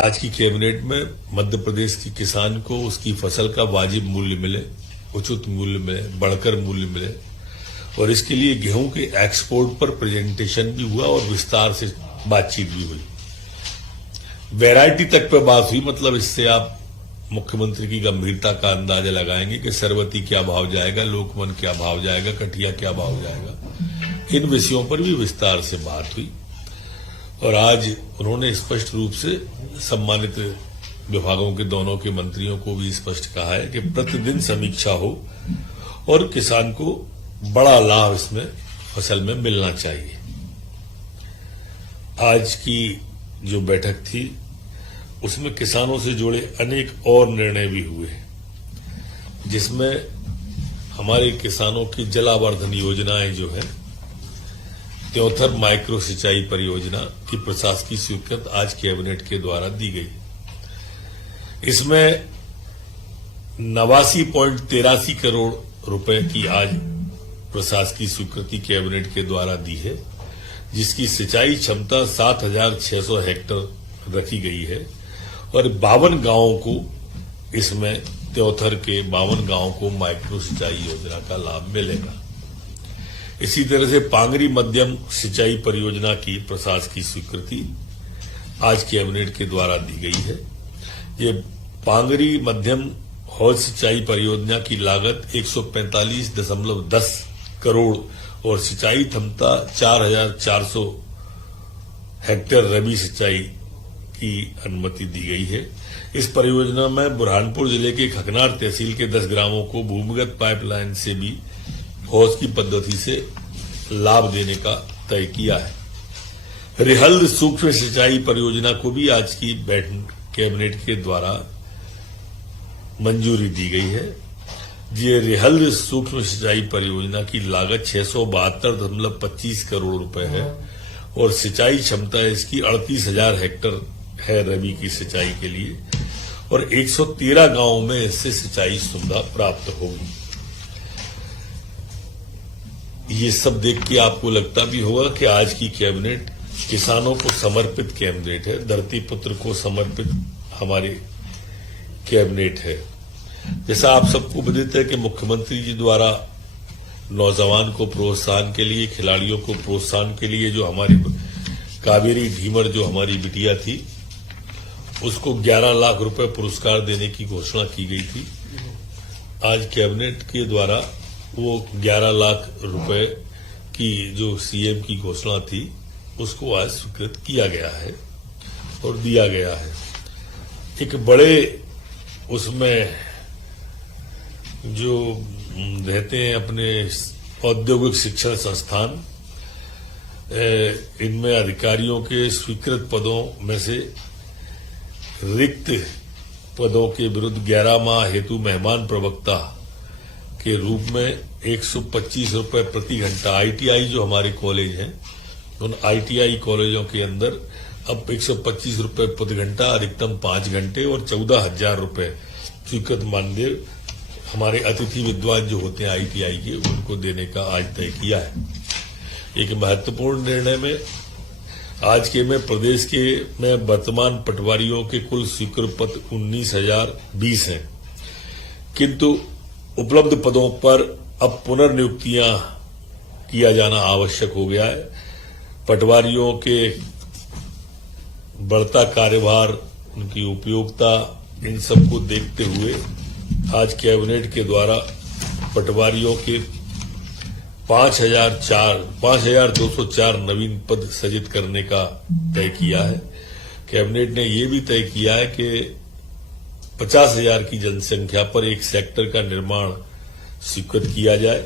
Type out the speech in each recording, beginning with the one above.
आज की कैबिनेट में मध्य प्रदेश के किसान को उसकी फसल का वाजिब मूल्य मिले, उचित मूल्य मिले, बढ़कर मूल्य मिले और इसके लिए गेहूं के एक्सपोर्ट पर प्रेजेंटेशन भी हुआ और विस्तार से बातचीत भी हुई। वैरायटी तक पे बात हुई, मतलब इससे आप मुख्यमंत्री की गंभीरता का अंदाजा लगाएंगे कि सरवती क्या भाव जाएगा, लोकमन क्या भाव जाएगा, कठिया क्या भाव जाएगा। इन विषयों पर भी विस्तार से बात हुई और आज उन्होंने स्पष्ट रूप से सम्मानित विभागों के दोनों के मंत्रियों को भी स्पष्ट कहा है कि प्रतिदिन समीक्षा हो और किसान को बड़ा लाभ इसमें फसल में मिलना चाहिए। आज की जो बैठक थी उसमें किसानों से जुड़े अनेक और निर्णय भी हुए, जिसमें हमारे किसानों की जलावर्धन योजनाएं जो है, त्योंथर माइक्रो सिंचाई परियोजना की प्रशासकीय स्वीकृति आज कैबिनेट के द्वारा दी गई। इसमें 89.83 करोड़ रुपए की आज प्रशासकीय स्वीकृति कैबिनेट के द्वारा दी है, जिसकी सिंचाई क्षमता 7,600 हेक्टेयर रखी गई है और 52 गांवों को इसमें त्योथर के 52 गांवों को माइक्रो सिंचाई योजना का लाभ मिलेगा। इसी तरह से पांगरी मध्यम सिंचाई परियोजना की प्रशासकीय स्वीकृति आज कैबिनेट के द्वारा दी गई है। ये पांगरी मध्यम हौज सिंचाई परियोजना की लागत 145.10 करोड़ और सिंचाई क्षमता 4,400 हेक्टेयर रबी सिंचाई की अनुमति दी गई है। इस परियोजना में बुरहानपुर जिले के खकनार तहसील के 10 ग्रामों को भूमिगत पाइपलाइन से भी हौज की पद्धति से लाभ देने का तय किया है। रिहल्द सूक्ष्म सिंचाई परियोजना को भी आज की कैबिनेट के द्वारा मंजूरी दी गई है। ये रिहल्द सूक्ष्म सिंचाई परियोजना की लागत 672.25 करोड़ रुपए है और सिंचाई क्षमता इसकी 38,000 हेक्टेयर है रबी की सिंचाई के लिए और 113 गांवों में इससे सिंचाई सुविधा प्राप्त होगी। ये सब देख के आपको लगता भी होगा कि आज की कैबिनेट किसानों को समर्पित कैबिनेट है, धरती पुत्र को समर्पित हमारी कैबिनेट है। जैसा आप सबको विदित है कि मुख्यमंत्री जी द्वारा नौजवान को प्रोत्साहन के लिए, खिलाड़ियों को प्रोत्साहन के लिए जो हमारी कावेरी ढीमर जो हमारी बिटिया थी उसको 11 लाख रुपए पुरस्कार देने की घोषणा की गई थी। आज कैबिनेट के द्वारा वो 11 लाख रुपए की जो सीएम की घोषणा थी उसको आज स्वीकृत किया गया है और दिया गया है। एक बड़े उसमें जो रहते हैं अपने औद्योगिक शिक्षण संस्थान, इनमें अधिकारियों के स्वीकृत पदों में से रिक्त पदों के विरुद्ध 11 माह हेतु मेहमान प्रवक्ता के रूप में 125 रुपए प्रति घंटा आईटीआई जो हमारे कॉलेज हैं, उन आईटीआई कॉलेजों के अंदर अब 125 रुपए प्रति घंटा, अधिकतम 5 घंटे और 14,000 रुपए स्वीकृत मानदेय हमारे अतिथि विद्वान जो होते हैं आईटीआई के, उनको देने का आज तय किया है। एक महत्वपूर्ण निर्णय में आज के में प्रदेश के में वर्तमान पटवारियों के कुल स्वीकृत पद 19,020 हैं, किंतु उपलब्ध पदों पर अब पुनर्नियुक्तियां किया जाना आवश्यक हो गया है। पटवारियों के बढ़ता कार्यभार, उनकी उपयोगिता, इन सबको देखते हुए आज कैबिनेट के द्वारा पटवारियों के 5,204 नवीन पद सृजित करने का तय किया है। कैबिनेट ने यह भी तय किया है कि 50,000 की जनसंख्या पर एक सेक्टर का निर्माण स्वीकृत किया जाए।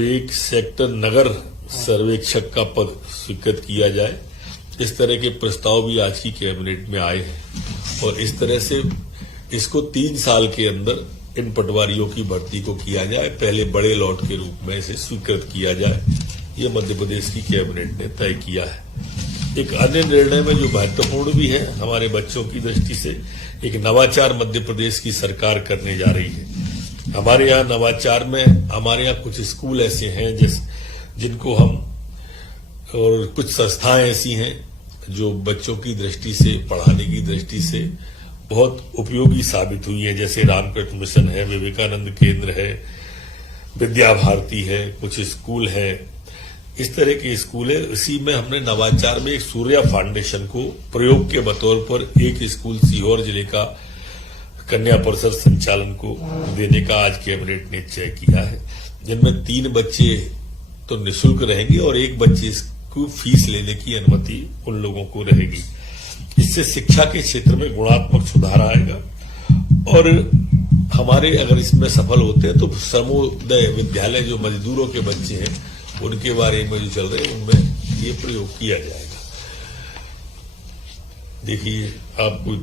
एक सेक्टर नगर सर्वेक्षक का पद स्वीकृत किया जाए। इस तरह के प्रस्ताव भी आज की कैबिनेट में आए हैं और इस तरह से इसको 3 साल के अंदर इन पटवारियों की भर्ती को किया जाए, पहले बड़े लॉट के रूप में इसे स्वीकृत किया जाए। ये मध्य प्रदेश की कैबिनेट ने तय किया है। एक अन्य निर्णय में जो महत्वपूर्ण भी है हमारे बच्चों की दृष्टि से, एक नवाचार मध्य प्रदेश की सरकार करने जा रही है। हमारे यहाँ नवाचार में हमारे यहाँ कुछ स्कूल ऐसे हैं जिनको हम, और कुछ संस्थाएं ऐसी हैं जो बच्चों की दृष्टि से, पढ़ाने की दृष्टि से बहुत उपयोगी साबित हुई है, जैसे रामकृष्ण मिशन है, विवेकानंद केंद्र है, विद्या भारती है, कुछ स्कूल है, इस तरह के स्कूल है। इसी में हमने नवाचार में एक सूर्या फाउंडेशन को प्रयोग के बतौर पर एक स्कूल सीहोर जिले का कन्या परिषद संचालन को देने का आज कैबिनेट ने निश्चय किया है, जिनमें 3 बच्चे तो निःशुल्क रहेंगे और 1 बच्चे को फीस लेने की अनुमति उन लोगों को रहेगी। इससे शिक्षा के क्षेत्र में गुणात्मक सुधार आएगा और हमारे अगर इसमें सफल होते हैं तो सर्वोदय विद्यालय जो मजदूरों के बच्चे हैं उनके बारे में जो चल रहे हैं उनमें ये प्रयोग किया जाएगा। देखिए आपको